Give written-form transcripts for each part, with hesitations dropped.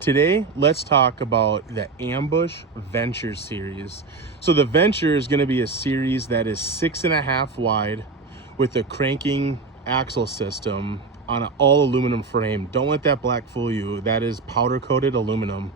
Today, let's talk about the Ambush Venture series. So the Venture is going to be a series that is 6.5 wide with a cranking axle system on an all aluminum frame. Don't let that black fool you. That is powder coated aluminum.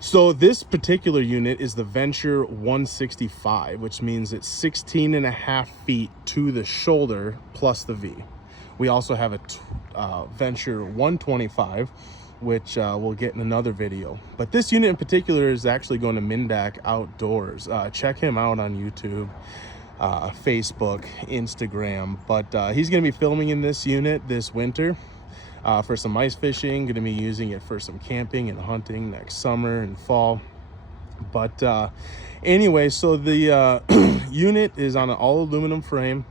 So this particular unit is the Venture 165, which means it's 16.5 feet to the shoulder plus the V. We also have a Venture 125, which we'll get in another video. But this unit in particular is actually going to Mindak Outdoors. Check him out on YouTube, Facebook, Instagram. But he's going to be filming in this unit this winter for some ice fishing. Going to be using it for some camping and hunting next summer and fall. But anyway, so the unit is on an all aluminum frame.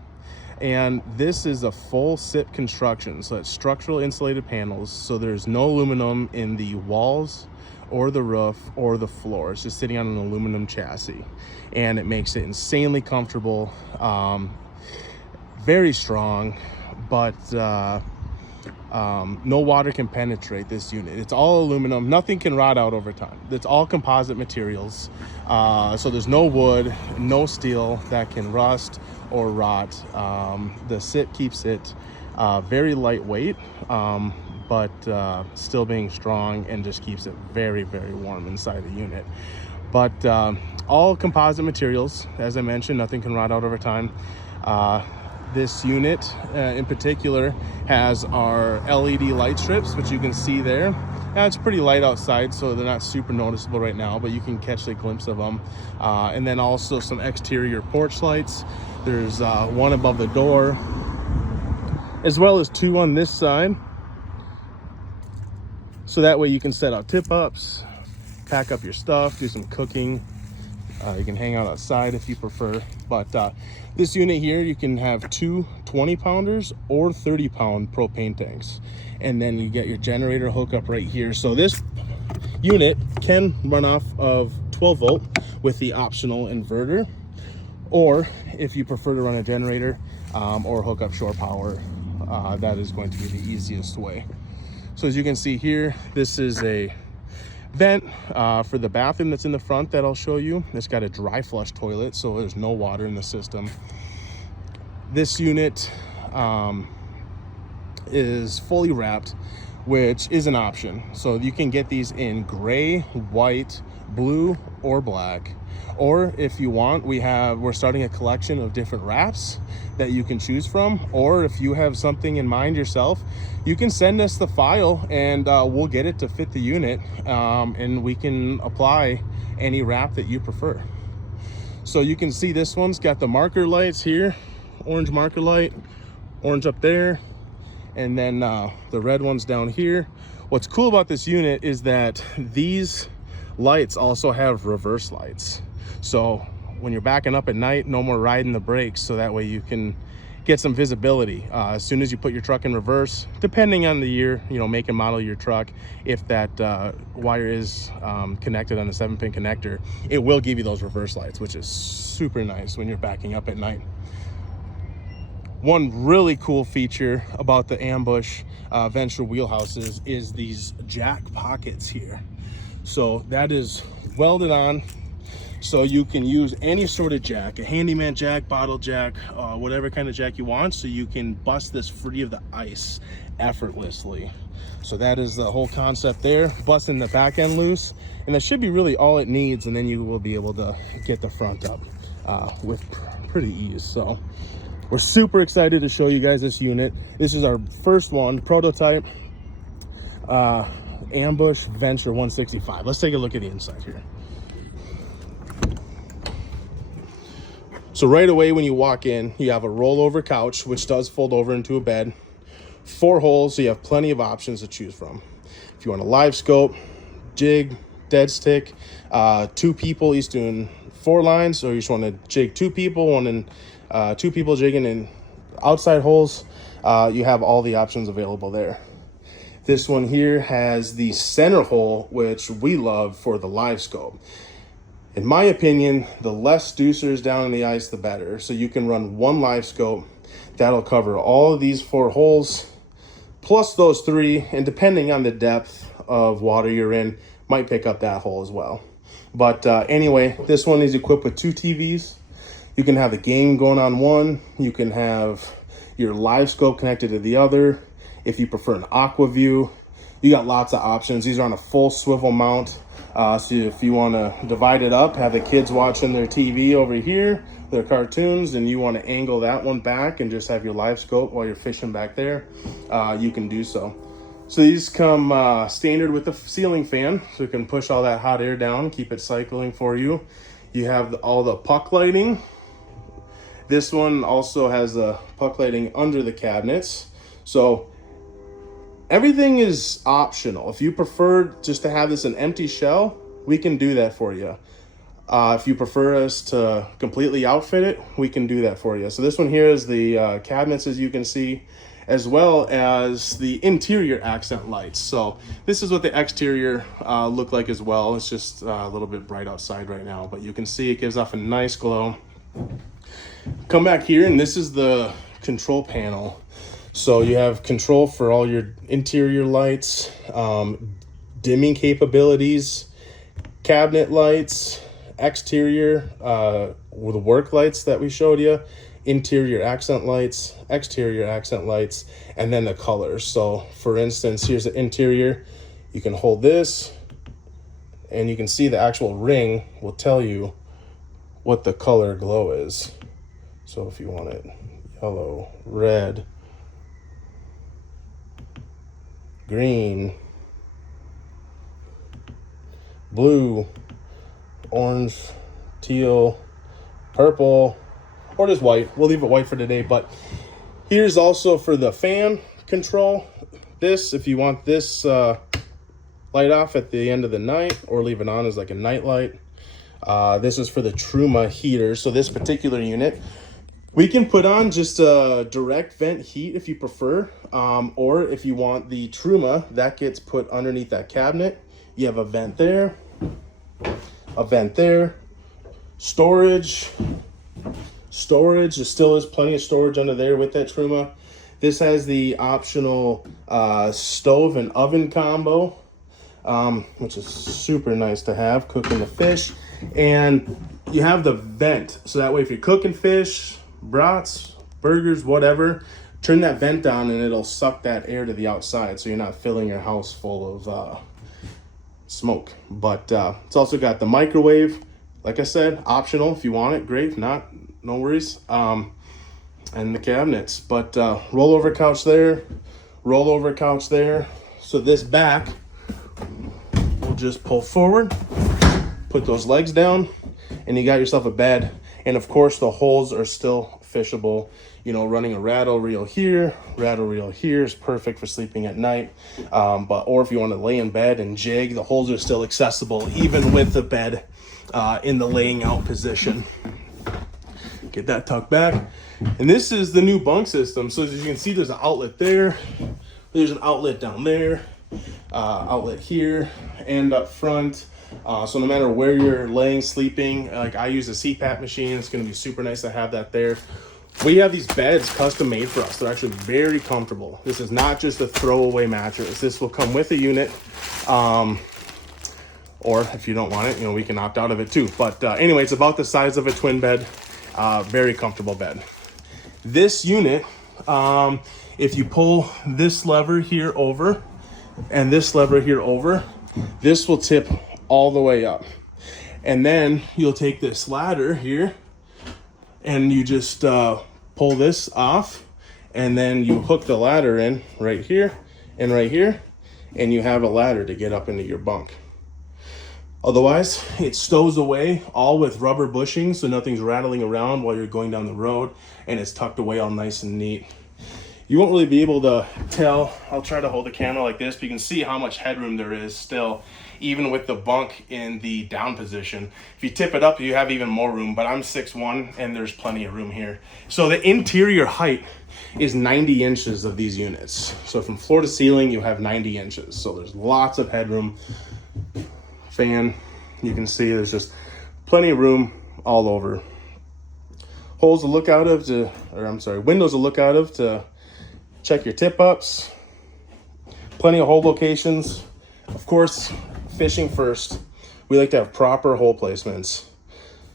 And this is a full SIP construction, so it's structural insulated panels, so there's no aluminum in the walls or the roof or the floor. It's just sitting on an aluminum chassis, and it makes it insanely comfortable, very strong, but no water can penetrate this unit. It's all aluminum. Nothing can rot out over time. It's all composite materials, so there's no wood, no steel that can rust or rot. The SIP keeps it very lightweight, but still being strong, and just keeps it very, very warm inside the unit. But all composite materials, as I mentioned, nothing can rot out over time. This unit in particular has our LED light strips, which you can see there. Now, it's pretty light outside, so they're not super noticeable right now, but you can catch a glimpse of them. And then also some exterior porch lights. There's one above the door, as well as two on this side. So that way you can set out tip-ups, pack up your stuff, do some cooking. You can hang out outside if you prefer. But this unit here, you can have two 20-pounders or 30-pound propane tanks. And then you get your generator hookup right here. So this unit can run off of 12 volt with the optional inverter. Or if you prefer to run a generator or hook up shore power, that is going to be the easiest way. So as you can see here, this is a vent for the bathroom that's in the front that I'll show you. It's got a dry flush toilet, so there's no water in the system. This unit is fully wrapped, which is an option. So you can get these in gray, white, blue, or black. Or if you want, we're starting a collection of different wraps that you can choose from. Or if you have something in mind yourself, you can send us the file, and we'll get it to fit the unit, and we can apply any wrap that you prefer. So you can see this one's got the marker lights here, orange marker light, orange up there, and then the red ones down here. What's cool about this unit is that these lights also have reverse lights. So when you're backing up at night, no more riding the brakes, so that way you can get some visibility. As soon as you put your truck in reverse, depending on the year, make and model of your truck, if that wire is connected on a 7-pin connector, it will give you those reverse lights, which is super nice when you're backing up at night. One really cool feature about the Ambush Venture wheelhouses is these jack pockets here. So that is welded on, so you can use any sort of jack, a handyman jack, bottle jack, whatever kind of jack you want, so you can bust this free of the ice effortlessly. So that is the whole concept there, busting the back end loose, and that should be really all it needs, and then you will be able to get the front up with pretty ease. So we're super excited to show you guys this unit. This is our first one, prototype Ambush Venture 165. Let's take a look at the inside here. So right away when you walk in, you have a rollover couch, which does fold over into a bed. 4 holes, so you have plenty of options to choose from. If you want a live scope, jig, dead stick, 2 people each doing 4 lines, or you just want to jig 2 people, 2 people jigging in outside holes, you have all the options available there. This one here has the center hole, which we love for the live scope. In my opinion, the less deucers down in the ice, the better. So you can run 1 live scope. That'll cover all of these 4 holes, plus those 3, and depending on the depth of water you're in might pick up that hole as well. But anyway, this one is equipped with 2 TVs. You can have a game going on one. You can have your live scope connected to the other. If you prefer an aqua view, you got lots of options. These are on a full swivel mount. So if you want to divide it up, have the kids watching their TV over here, their cartoons, and you want to angle that one back and just have your live scope while you're fishing back there, you can do so. So these come standard with the ceiling fan, so you can push all that hot air down, keep it cycling for you. You have all the puck lighting. This one also has the puck lighting under the cabinets. So everything is optional. If you prefer just to have this an empty shell, we can do that for you. If you prefer us to completely outfit it, we can do that for you. So this one here is the cabinets, as you can see, as well as the interior accent lights. So this is what the exterior look like as well. It's just a little bit bright outside right now, but you can see it gives off a nice glow. Come back here, and this is the control panel. So you have control for all your interior lights, dimming capabilities, cabinet lights, exterior with the work lights that we showed you, interior accent lights, exterior accent lights, and then the colors. So for instance, here's the interior. You can hold this and you can see the actual ring will tell you what the color glow is. So if you want it yellow, red, green, blue, orange, teal, purple, or just white. We'll leave it white for today, but here's also for the fan control. This, if you want this light off at the end of the night or leave it on as like a night light. This is for the Truma heater. So this particular unit, we can put on just a direct vent heat if you prefer, or if you want the Truma, that gets put underneath that cabinet. You have a vent there, a vent there, storage. There still is plenty of storage under there with that Truma. This has the optional stove and oven combo, which is super nice to have, cooking the fish. And you have the vent, so that way if you're cooking fish, brats, burgers, whatever, turn that vent on and it'll suck that air to the outside, so you're not filling your house full of smoke. But it's also got the microwave, like I said, optional if you want it, great. If not, no worries. And the cabinets, but rollover couch there, rollover couch there. So this back, we'll just pull forward, put those legs down, and you got yourself a bed. And of course the holes are still fishable. You know, running a rattle reel here is perfect for sleeping at night. Or if you want to lay in bed and jig, the holes are still accessible even with the bed in the laying out position. Get that tucked back. And this is the new bunk system. So as you can see, there's an outlet there, there's an outlet down there, outlet here and up front. So no matter where you're laying, sleeping, like I use a CPAP machine, it's going to be super nice to have that there. We have these beds custom made for us. They're actually very comfortable. This is not just a throwaway mattress. This will come with a unit. Or if you don't want it, you know, we can opt out of it too. But anyway, it's about the size of a twin bed. Very comfortable bed. This unit, if you pull this lever here over and this lever here over, this will tip all the way up. And then you'll take this ladder here and you just pull this off, and then you hook the ladder in right here and right here, and you have a ladder to get up into your bunk. Otherwise, it stows away all with rubber bushing, so nothing's rattling around while you're going down the road, and it's tucked away all nice and neat. You won't really be able to tell. I'll try to hold the camera like this, but you can see how much headroom there is still, even with the bunk in the down position. If you tip it up, you have even more room, but I'm 6'1", and there's plenty of room here. So the interior height is 90 inches of these units. So from floor to ceiling, you have 90 inches. So there's lots of headroom. Fan, you can see there's just plenty of room all over. Holes to look out of windows to look out of to check your tip ups. Plenty of hole locations Of course, fishing first. We like to have proper hole placements.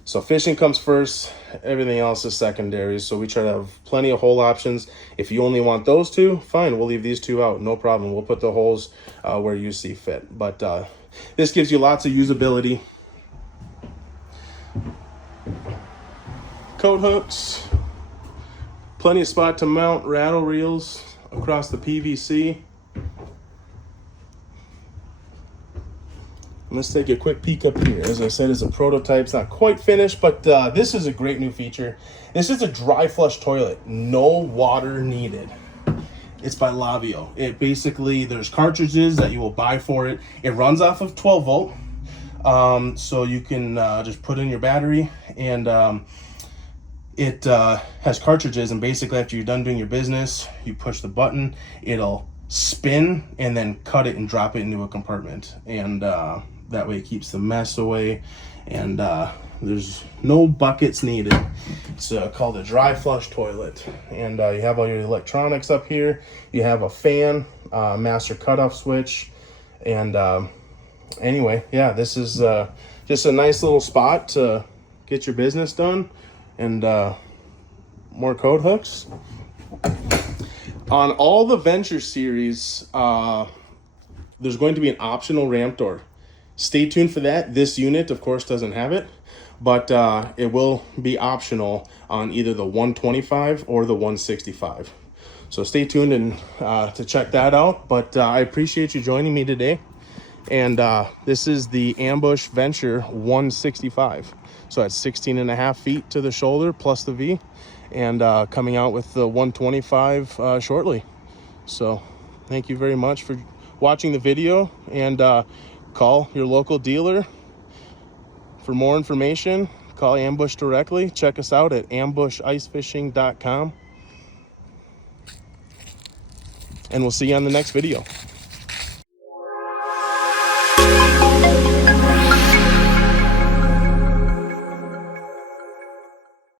So fishing comes first, everything else is secondary. So we try to have plenty of hole options. If you only want those two, fine, we'll leave these two out, no problem. We'll put the holes where you see fit. But this gives you lots of usability. Coat hooks, plenty of spot to mount rattle reels across the PVC. Let's take a quick peek up here. As I said, it's a prototype. It's not quite finished, but this is a great new feature. This is a dry flush toilet, no water needed. It's by Lavio. It basically, there's cartridges that you will buy for it. It runs off of 12 volt. So you can just put in your battery, and it has cartridges, and basically after you're done doing your business, you push the button, it'll spin and then cut it and drop it into a compartment. And that way it keeps the mess away, and there's no buckets needed. It's called a dry flush toilet. And you have all your electronics up here. You have a fan, master cutoff switch, and anyway, yeah, this is just a nice little spot to get your business done. And more coat hooks. On all the Venture series, there's going to be an optional ramp door. Stay tuned for that. This unit, of course, doesn't have it, but it will be optional on either the 125 or the 165. So stay tuned and to check that out. But I appreciate you joining me today. And this is the Ambush Venture 165. So that's 16.5 feet to the shoulder plus the V, and coming out with the 125 shortly. So thank you very much for watching the video, and call your local dealer for more information. Call Ambush directly. Check us out at ambushicefishing.com, and we'll see you on the next video.